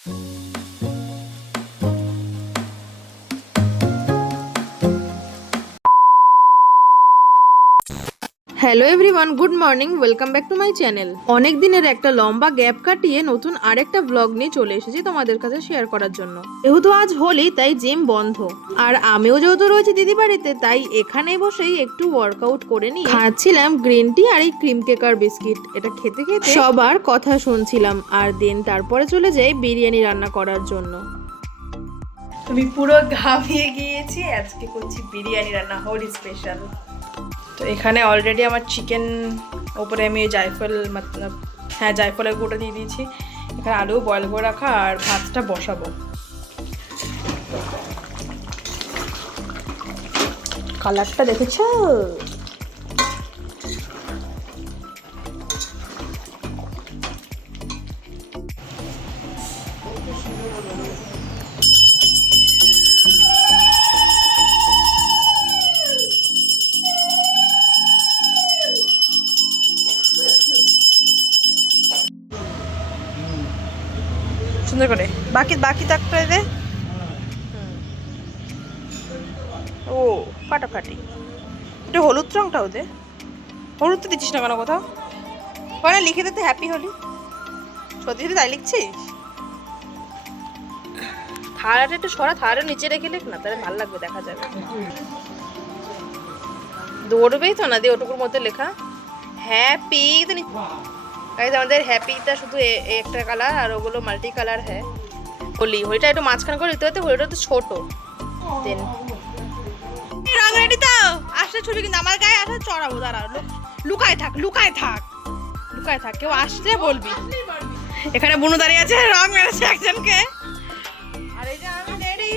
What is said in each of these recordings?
Hello everyone, good morning, welcome back to my channel. অনেক দিনের একটা লম্বা গ্যাপ কাটিয়ে নতুন আরেকটা ব্লগ নিয়ে চলে এসেছি তোমাদের কাছে শেয়ার করার জন্য। যেহেতু আজ হোলি তাই জিম বন্ধ, আর আমিও যেহেতু রয়েছি দিদি বাড়িতে, তাই এখানে বসেই একটু ওয়ার্কআউট করে নিয়ে খাচ্ছিলাম গ্রিন টি আর এই ক্রিম কেকার বিস্কিট। এটা খেতে খেতে সবার কথা শুনছিলাম, আর দেন তারপরে চলে যাই বিরিয়ানি রান্না করার জন্য। আমি পুরো ঘামিয়ে গিয়েছি, আজকে করছি বিরিয়ানি রান্না, হোলি স্পেশাল। তো এখানে অলরেডি আমার চিকেন ওপরে আমি জায়ফল মতলব জায়ফলের গুঁড়ো দিয়ে দিয়েছি। এখানে আলু বয়েল করে রাখা আর ভাতটা বসাবো। কালারটা দেখেছো? সুন্দর করে বাকি তাকটা দে। ও ফাটাফাটি। একটু হলুদ রংটাও দে। হলুদ তো দিচ্ছিস না কেন কোথাও? ওখানে লিখে দিতে হ্যাপি হোলি। সত্যি সত্যি তাই লিখছিস? থালাটা একটু সরা, থালাটা নিচে রেখে লেখ না, তাহলে ভালো লাগবে, দেখা যাবে। দৌড়বেই তো না, দিয়ে ওটুকুর মধ্যে লেখা হ্যাপি। আমাদের হ্যাপিটা শুধু একটা কালার, আর ওগুলো মাল্টি কালার। হ্যাঁ, হোলিটা একটু মাঝখানে করে দিতে হতে, হোলিটা তো ছোট। দেন রং রেডি তো আসলে ছবি, কিন্তু আমার গায়ে আসলে চড়াবো। দাঁড়া, লুকায় থাক, কেউ আসলে বলবি। এখানে বুনু দাঁড়িয়ে আছে, রং মেরেছে একজনকে। আর এই যে আমি রেডি।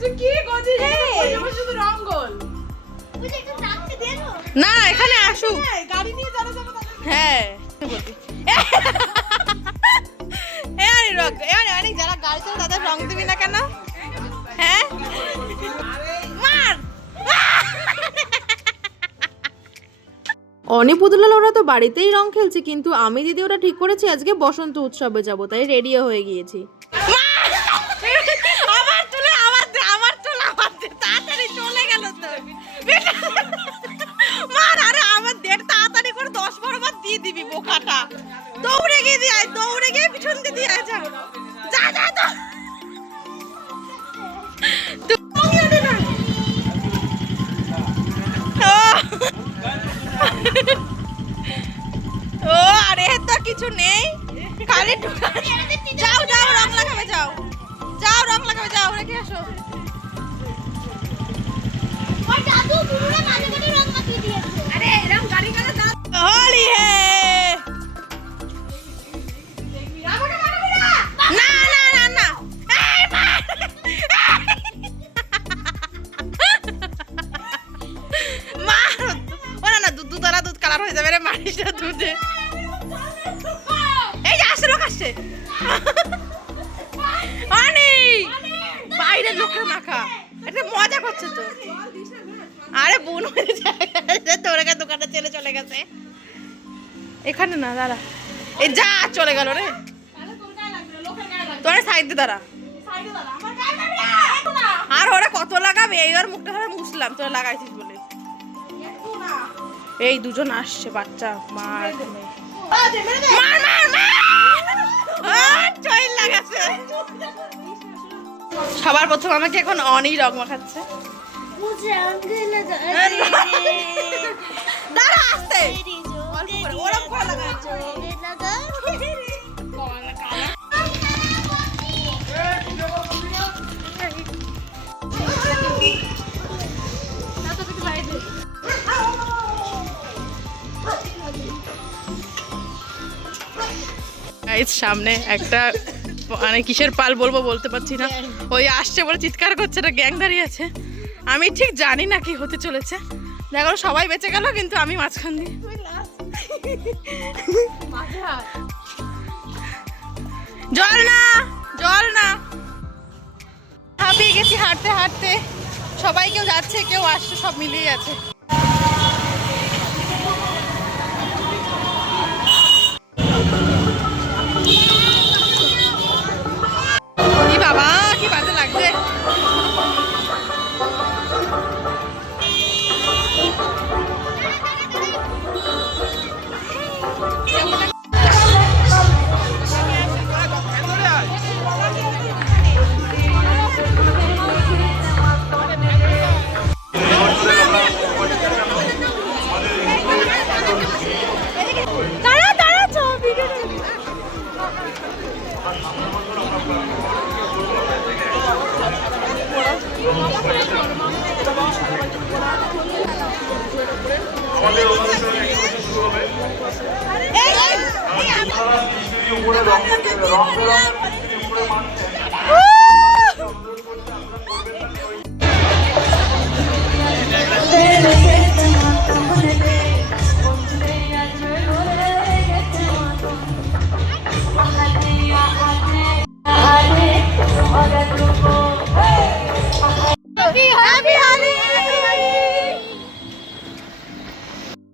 তুই কি করছিস? শুধু রং গোল না, এখানে আসুক গাড়ি নিয়ে যারা যাবে। হ্যাঁ অনেক যারা গাড়ি চলে তাদের রং দিবি না কেন? হ্যাঁ অনিপুদুলাল ওরা তো বাড়িতেই রং খেলছে, কিন্তু আমি দিদি ওরা ঠিক করেছি আজকে বসন্ত উৎসবে যাব, তাই রেডিও হয়ে গিয়েছি। তাড়াতাড়ি চলে গেল তো। মার, আরে আমার দেড় তাড়াতাড়ি করে 10-12 বার দিয়ে দিবি বোকাটা। দৌড়ে গিয়ে পিছন দিয়ে আয়, যা ও আরে তো কিছু নেই, খালি যাও রং লাগাবে, যাও রেখে আসো। होली है ना ना ना ना मार ওনা না দুধ দ্বারা দুধ কালার হয়ে যাবে রে, মারিস না দুধে। এই যে আসছে, লোক আসছে। অনি বাইরে লোকের মাখা, এটা মজা করছে তো। আরে বোন দোকানটা চলে গেছে। এখানে না, দাঁড়া, এই যা চলে গেল রে। তোরা সাইড দিয়ে দাঁড়া। আর ওরা কত লাগাবে, এইবার মুখটা ধরে মুছলাম, তোরা লাগাইছিস বলে। এই দুজন আসছে বাচ্চা, মার লাগাচ্ছে। সবার প্রথম আমাকে এখন অনি রং মাখাচ্ছে। দাঁড়া আসতে ওরম করে লাগাচ্ছে। সামনে একটা মানে কিসের পাল বলবো বলতে পারছি না, ওই আসছে বলে চিৎকার করছে, একটা গ্যাং দাঁড়িয়ে আছে। আমি ঠিক জানি না কি হতে চলেছে। দেখো সবাই বেঁচে গেল, কিন্তু আমি মাঝখান দিয়ে। জল না হাঁপিয়ে গেছি হাঁটতে। সবাই কেউ যাচ্ছে, কেউ আসছে, সব মিলিয়ে আছে।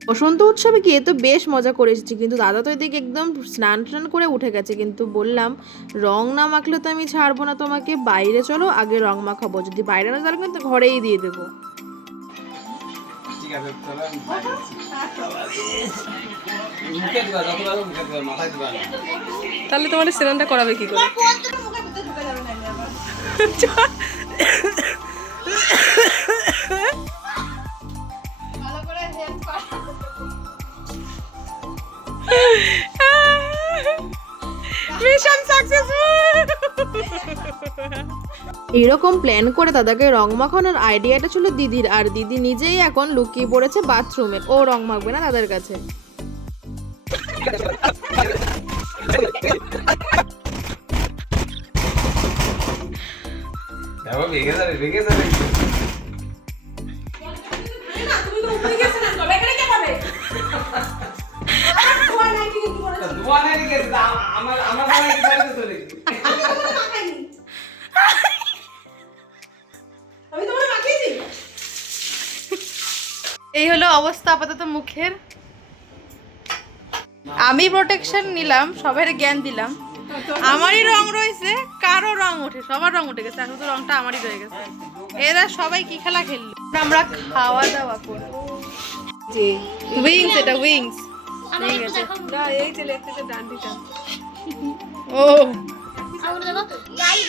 বসন্ত উৎসবে গিয়ে তো বেশ মজা করে এসেছি, কিন্তু দাদা তো এদিকে একদম স্নান টান করে উঠে গেছে। কিন্তু বললাম রং না মাখলে তো আমি ছাড়বো না তোমাকে, বাইরে চলো আগে রং মাখাবো, যদি বাইরে না তাহলে কিন্তু ঘরেই দিয়ে দেবো। তাহলে তোমার স্নানটা করাবে কি করে? Mission successful. এরকম প্ল্যান করে দাদাকে রং মাখানোর আইডিয়াটা ছিল দিদির, আর দিদি নিজেই এখন লুকিয়ে পড়েছে বাথরুমে, ও রং মাখবে না দাদার কাছে। এই হলো অবস্থা আপাতত মুখের। আমি প্রোটেকশন নিলাম, সবার জ্ঞান দিলাম, আমারই রং রয়েছে, কারো রং ওঠে, সবার রং উঠে গেছে, এখন তো রংটা আমারই রয়ে গেছে। এরা সবাই কি খেলা খেললো, আমরা খাওয়া দাওয়া করবো। যে উইংস, এটা উইংস এই যে লেখতেছে ডান্ডিটা। ও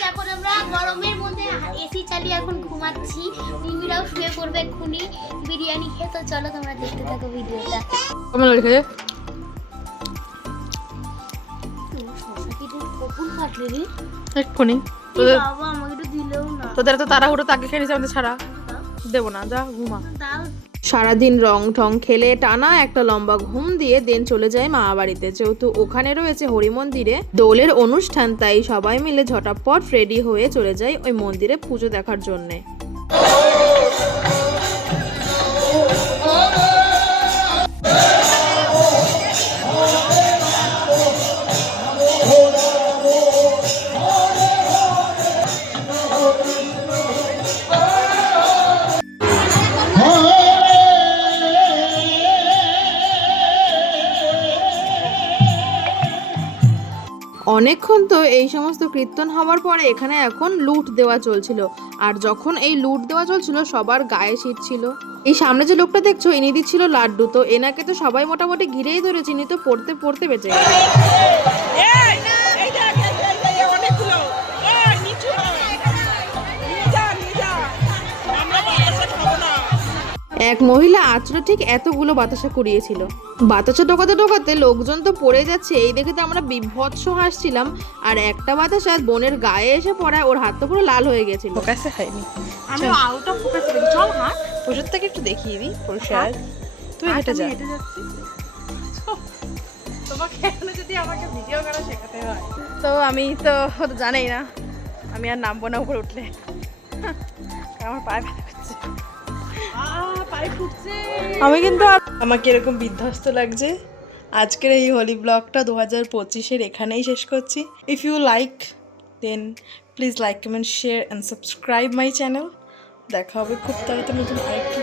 এখন আমরা গরমের মধ্যে এসি চালিয়ে এখন ঘুমাচ্ছি, মিমিরাও শুয়ে পড়বে এক্ষুনি বিরিয়ানি খেয়ে। তো চলো তোমরা দেখতে থাকো ভিডিওটা। কেমন লাগে? কখন কাটলে রে? এক্ষুনি তোদের, বাবা আমাকে তো দিলেও না। তোদের তো তাড়াহুড়ো তাকে খেয়ে নিছে, আমাদের ছাড়া দেবো না, যা ঘুমা। দাও সারাদিন রং ঠং খেলে টানা একটা লম্বা ঘুম দিয়ে দেন চলে যায় মামা বাড়িতে, যেহেতু ওখানে রয়েছে হরি মন্দিরে দোলের অনুষ্ঠান, তাই সবাই মিলে ঝটাপট রেডি হয়ে চলে যায় ওই মন্দিরে পুজো দেখার জন্যে। অনেকক্ষণ তো এই সমস্ত কীর্তন হওয়ার পরে এখানে এখন লুট দেওয়া চলছিল, আর যখন এই লুট দেওয়া চলছিল সবার গায়ে শীত ছিল। এই সামনে যে লোকটা দেখছো ইনি দিচ্ছিল লাড্ডু, তো এনাকে তো সবাই মোটামুটি ঘিরেই ধরেছে, ইনি তো পড়তে পড়তে বেঁচে গেছে। এক মহিলা আঁচড়ে ঠিক এতগুলো বাতাসা কুড়িয়েছিল। বাতাসা ঢোকাতে ঢোকাতে লোকজন তো পড়ে যাচ্ছে, এই দেখে তো আমরা বিভৎস হাসছিলাম। আর একটা বাতাসা বোনের গায়ে এসে পড়ায় ওর হাত তো পুরো লাল হয়ে গেছিল। ফোকাসে খাইনি, আমি আউট অফ ফোকাসে দেখি। চল হাঁট, ওষুধ থেকে একটু দেখিয়ে দিই পরিষ্কার। তুই হেঁটে যা। তোমাকে এখন যদি আমাকে ভিডিও করা শেখাতে হয় তো আমি তো জানাই না, আমি আর নামবো না উপরে উঠলে, আমার পায়ে ব্যথা করছে, পায়ে ফুটছে। আমি কিন্তু আমাকে এরকম বিধ্বস্ত লাগছে। আজকের এই হোলি ব্লগটা 2025-এর এখানেই শেষ করছি। If you like then please like, comment, share and subscribe my channel. দেখা হবে খুব তাড়াতাড়ি নতুন আরেকটি